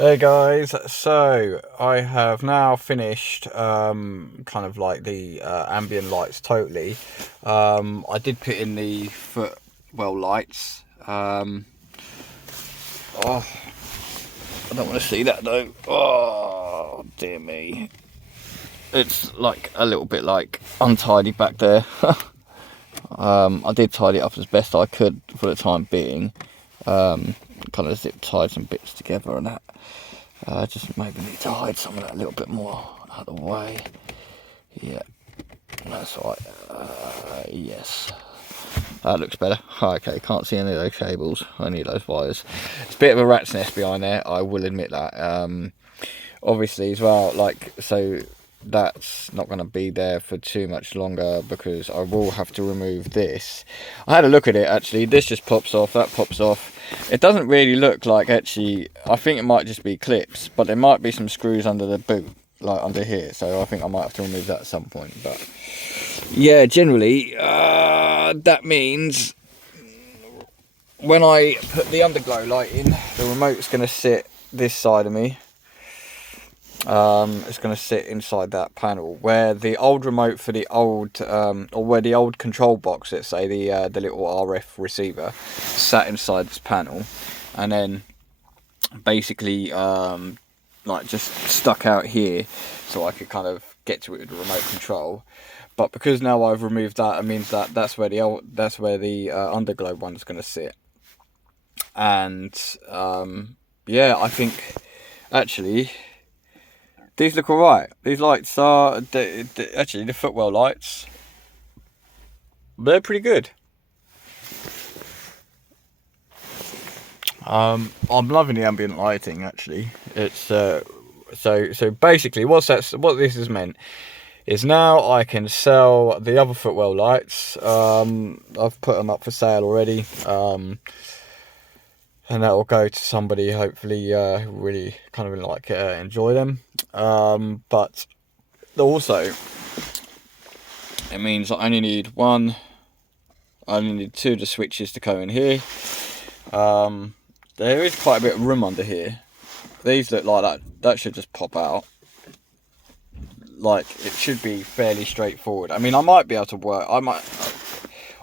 Hey guys, so I have now finished kind of like the ambient lights totally. I did put in the footwell lights. Oh, I don't want to see that though. Oh dear me, it's like a little bit like untidy back there. I did tidy it up as best I could for the time being. Kind of zip tied some bits together and that. Just maybe need to hide some of that a little bit more out of the way. Yeah, that's right. Yes, that looks better. Okay, can't see any of those cables, any of those wires. It's a bit of a rat's nest behind there, I will admit that. Obviously as well, like, so that's not going to be there for too much longer because I will have to remove this. I had a look at it actually. This just pops off, that pops off. It doesn't really look like, actually, I think it might just be clips, but there might be some screws under the boot, like under here, so I think I might have to remove that at some point. But yeah, generally that means when I put the underglow light in, the remote's going to sit this side of me. It's going to sit inside that panel where the old remote for the old or where the old control box, let's say the little RF receiver, sat inside this panel, and then basically like just stuck out here so I could kind of get to it with the remote control. But because now I've removed that, it means that that's where the underglow one's going to sit. And yeah, I think actually these look alright. These lights are actually the footwell lights. They're pretty good. I'm loving the ambient lighting. Actually, it's so basically what this has meant is now I can sell the other footwell lights. I've put them up for sale already. And that will go to somebody hopefully who really kind of like enjoy them. But also it means I only need two of the switches to go in here. There is quite a bit of room under here. These look like that should just pop out. Like, it should be fairly straightforward. I mean, I might be able to work.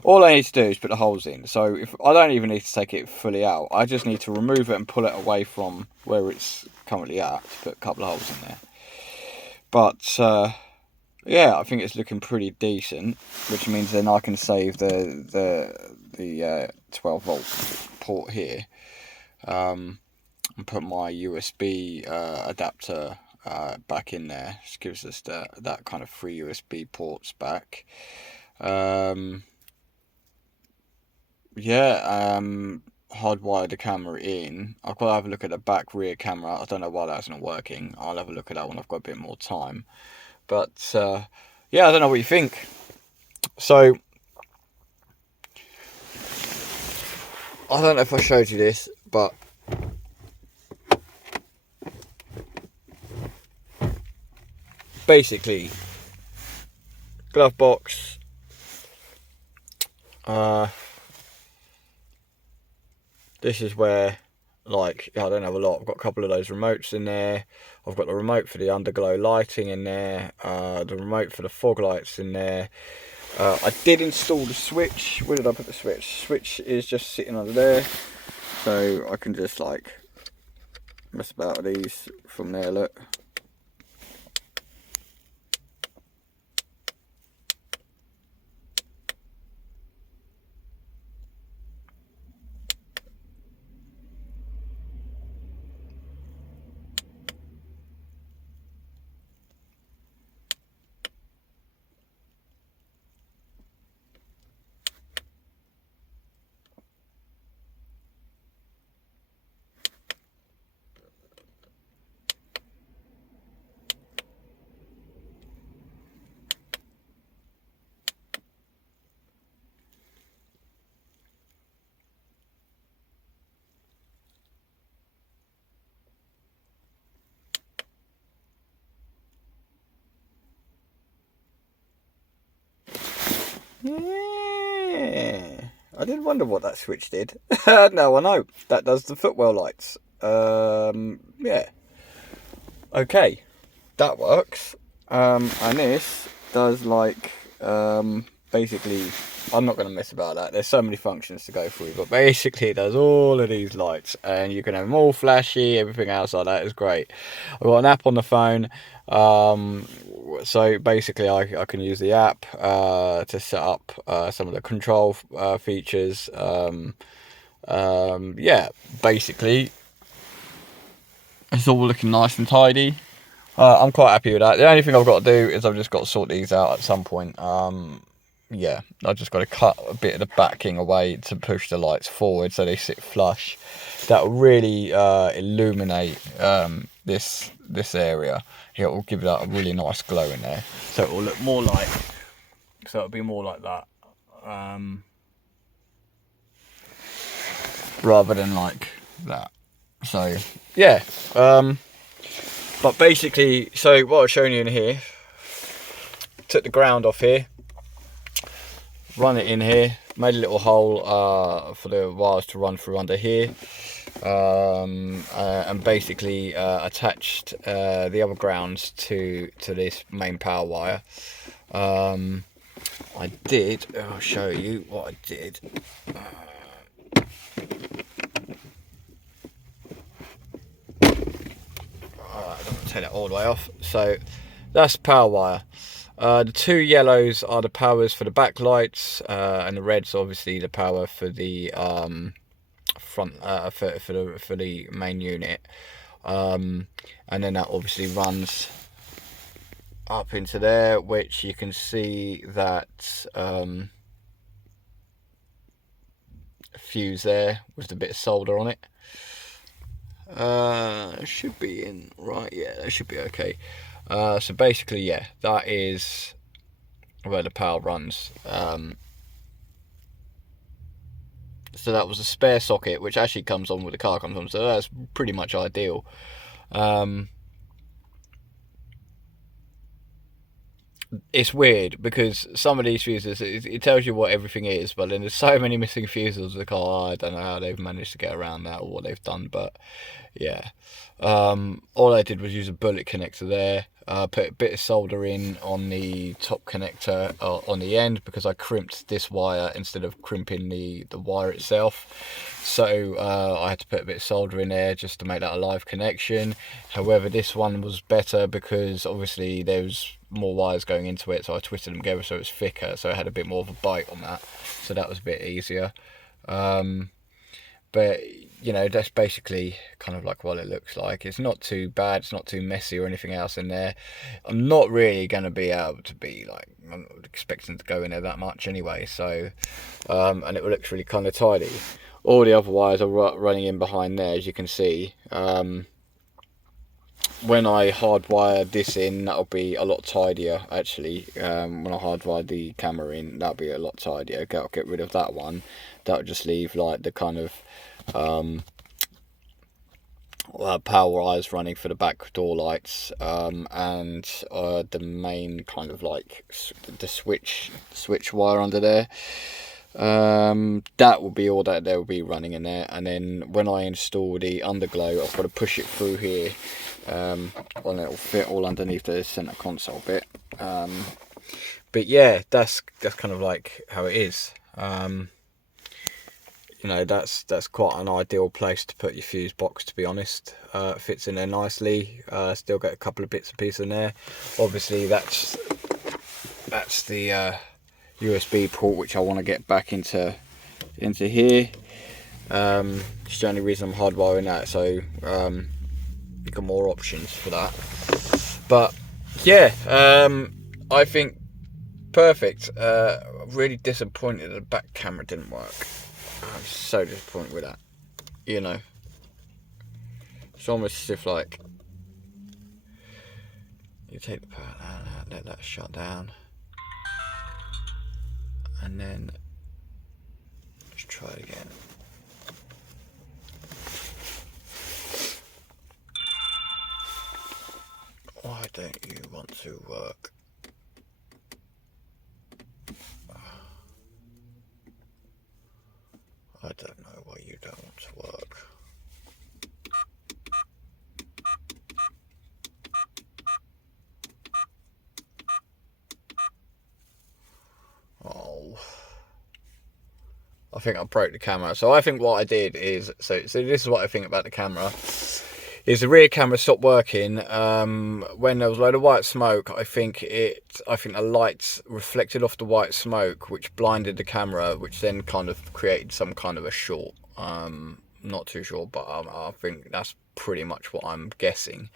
All I need to do is put the holes in. So if I don't even need to take it fully out, I just need to remove it and pull it away from where it's currently at to put a couple of holes in there. But yeah, I think it's looking pretty decent, which means then I can save the 12 volt port here, and put my USB adapter back in there. Just gives us that kind of 3 USB ports back. Yeah, hardwire the camera in. I've got to have a look at the back rear camera. I don't know why that's not working. I'll have a look at that when I've got a bit more time. But yeah, I don't know what you think. So I don't know if I showed you this, but basically glove box, this is where, like, I don't have a lot. I've got a couple of those remotes in there. I've got the remote for the underglow lighting in there, the remote for the fog lights in there. I did install the switch. Where did I put the switch? Switch is just sitting under there, so I can just like mess about with these from there. Look. Yeah, I did wonder what that switch did. Now I know. That does the footwell lights. Yeah. Okay, that works. And this does like, basically, I'm not going to mess about that. There's so many functions to go through, but basically it does all of these lights, and you can have them all flashy, everything else like that is great. I've got an app on the phone, so basically I can use the app to set up some of the control features. Yeah, basically it's all looking nice and tidy. I'm quite happy with that. The only thing I've got to do is I've just got to sort these out at some point. Yeah, I've just got to cut a bit of the backing away to push the lights forward so they sit flush. That will really illuminate this area. It will give that a really nice glow in there. So it will look more like, so it'll be more like that. Rather than like that. So yeah. But basically, so what I've shown you in here, took the ground off here, run it in here, made a little hole for the wires to run through under here, and basically attached the other grounds to this main power wire. I did, I'll show you what I did. I don't want to take that all the way off. So that's power wire. The two yellows are the powers for the backlights, and the red's obviously the power for the front for the main unit. And then that obviously runs up into there, which you can see that fuse there with a bit of solder on it. Should be in right, yeah, that should be okay. So basically, yeah, that is where the power runs. So that was a spare socket, which actually comes on with the car comes on, so that's pretty much ideal. It's weird because some of these fuses, it tells you what everything is, but then there's so many missing fuses of the car. I don't know how they've managed to get around that or what they've done, but yeah. All I did was use a bullet connector there, put a bit of solder in on the top connector on the end, because I crimped this wire instead of crimping the wire itself. So I had to put a bit of solder in there just to make that a live connection. However, this one was better because obviously there was more wires going into it, so I twisted them together so it was thicker, so it had a bit more of a bite on that, so that was a bit easier. But you know, that's basically kind of like what it looks like. It's not too bad, it's not too messy or anything else in there. I'm not really going to be able to be like, I'm not expecting to go in there that much anyway, so and it looks really kind of tidy. All the other wires are running in behind there, as you can see. When I hardwire this in, that'll be a lot tidier actually. When I hardwire the camera in, that'll be a lot tidier. I'll get rid of that one. That'll just leave like the kind of power wires running for the back door lights, and the main kind of like the switch wire under there. That will be all that there will be running in there. And then when I install the underglow, I've got to push it through here, and it will fit all underneath the center console bit. But yeah, that's kind of like how it is. You know, that's quite an ideal place to put your fuse box, to be honest. It fits in there nicely. Still get a couple of bits and pieces in there. Obviously that's the USB port, which I want to get back into here. It's the only reason I'm hardwiring that, so you've got more options for that. But yeah, I think perfect. Really disappointed the back camera didn't work. I'm so disappointed with that. You know, it's almost as if like you take the power out, let that shut down, and then let's try it again. Why don't you want to work? I don't know why you don't want to work. I think I broke the camera. So I think what I did is, so this is what I think about the camera, is the rear camera stopped working when there was a load of white smoke. I think the lights reflected off the white smoke, which blinded the camera, which then kind of created some kind of a short. Not too sure, but I think that's pretty much what I'm guessing.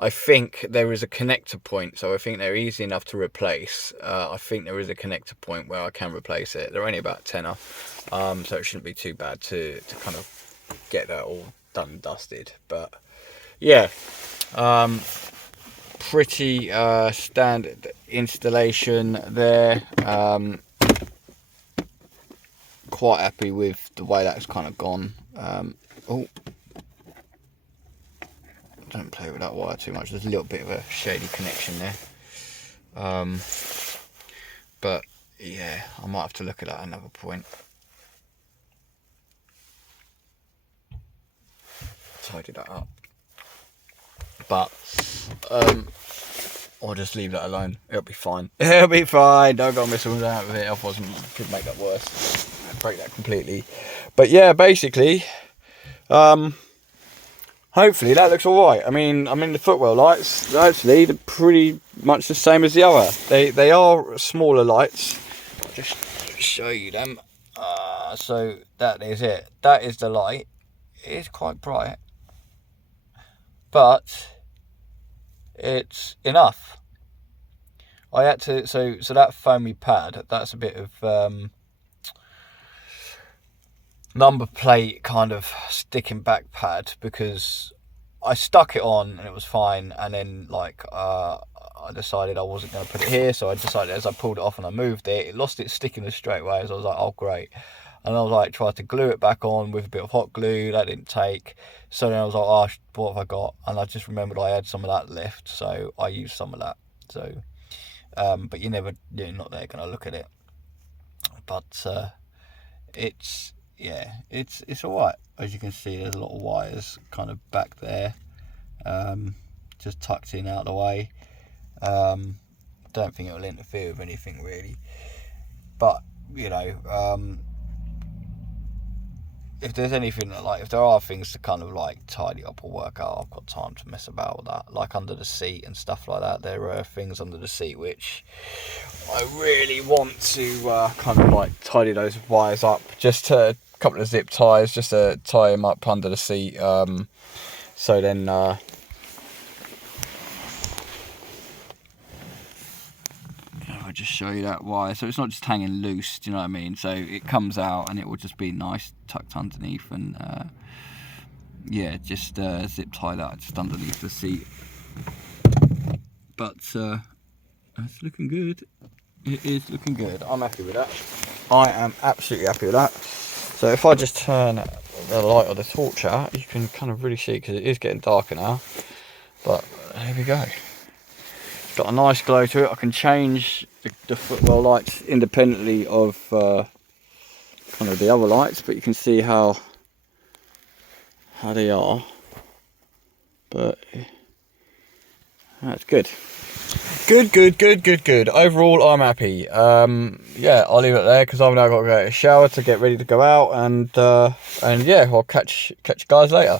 I think there is a connector point, so I think they're easy enough to replace. I think there is a connector point where I can replace it. They're only about a tenner, so it shouldn't be too bad to kind of get that all done and dusted. But yeah, pretty standard installation there. Quite happy with the way that's kind of gone. Oh, don't play with that wire too much. There's a little bit of a shady connection there. But yeah, I might have to look at that at another point. Tidy that up. But I'll just leave that alone. It'll be fine. It'll be fine. Don't go messing around with it. Otherwise, it could make that worse. Break that completely. But yeah, basically, hopefully that looks all right. I mean the footwell lights, actually, they're pretty much the same as the other. They are smaller lights. I'll just show you them. So that is it. That is the light. It is quite bright, but it's enough. I had to, so that foamy pad, that's a bit of number plate kind of sticking back pad, because I stuck it on and it was fine, and then like I decided I wasn't going to put it here, so I decided as I pulled it off and I moved it, it lost its stickiness straight away. So I was like, oh great. And I was like, tried to glue it back on with a bit of hot glue. That didn't take. So then I was like, oh, what have I got? And I just remembered I had some of that left, so I used some of that. So, but you're not there going to look at it. But it's all right. As you can see, there's a lot of wires kind of back there, just tucked in out of the way. Don't think it will interfere with anything really. But if there's anything that, like, if there are things to kind of like tidy up or work out, I've got time to mess about with that. Like under the seat and stuff like that, there are things under the seat which I really want to kind of like tidy those wires up. Just a couple of zip ties, just to tie them up under the seat. So then I'll just show you that wire. So it's not just hanging loose, do you know what I mean? So it comes out and it will just be nice tucked underneath, and yeah, just zip tie that just underneath the seat. But it's looking good. It is looking good. I'm happy with that. I am absolutely happy with that. So if I just turn the light or the torch out, you can kind of really see, because it is getting darker now. But there we go. It's got a nice glow to it. I can change the footwell lights independently of kind of the other lights, but you can see how they are. But that's good. Good. Overall, I'm happy. Yeah, I'll leave it there because I've now got to go get a shower to get ready to go out, and yeah, I'll catch you guys later.